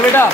ले बेटा।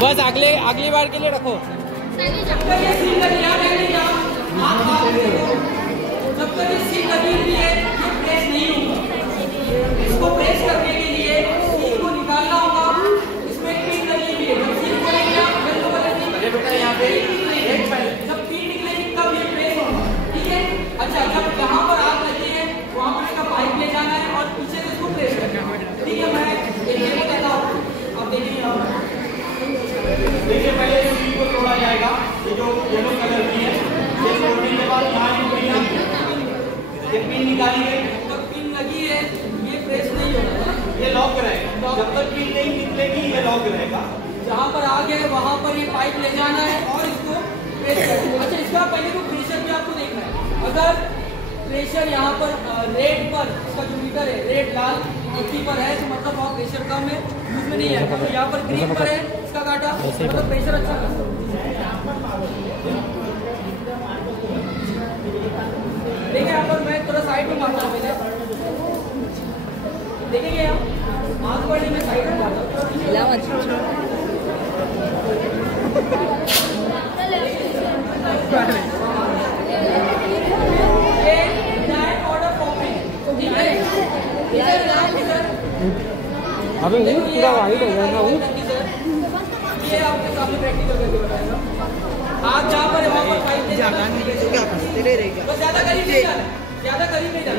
बस अगली बार के लिए रखो। इसको प्रेस करने के लिए सील को निकालना होगा। इसमें पिन लगी हुई है। यहाँ पे जब पिन निकलेगी तब ये प्रेस होगा। ठीक है। अच्छा, जब जहाँ पर आग लगी है वहाँ पर इसका पाइप ले जाना है और पीछे से इसको प्रेस करना है। ठीक है, मैं एक कहता हूँ, आप देखिए। देखिए, पहले सील को तोड़ा जाएगा। ये जो येलो कलर की है, ये तोड़ने के बाद यहाँ ये पिन निकालेंगे। जब पिन लगी है ये प्रेस नहीं होगा, ये लॉक रहेगा। जब तक पिन नहीं निकलेगी ये लॉक रहेगा। जहाँ पर आ गए वहाँ पर ये पाइप ले जाना है और इसको प्रेस करना है। अच्छा, इसका पहले तो प्रेशर भी आपको देखना है। अगर प्रेशर यहाँ पर रेड पर, इसका जो मीटर है रेड लाल 80 पर है तो मतलब वहाँ प्रेशर कम है, उसमें नहीं है। तो यहाँ पर ग्रीन पर है इसका काटा, मतलब प्रेशर अच्छा है। देखिए यहाँ पर मैं थोड़ा साइड में मारता हूँ। देखेंगे आप आग बढ़ने में साइड में मारता हूँ। अबे पूरा वाइट हो जाएगा। ये आपके सामने प्रैक्टिकल करके बताएगा। आप जहाँ पर वहाँ पर पाइप जाना नहीं, बस ज़्यादा करीब नहीं जाना, ज़्यादा करीब नहीं जाना।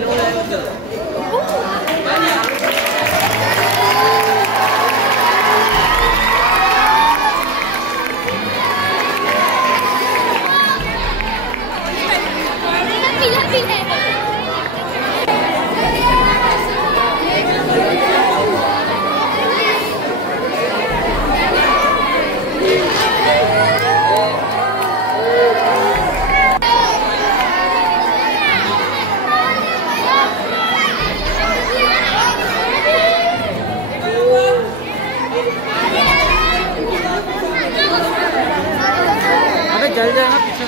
जल जाएगा पीछे।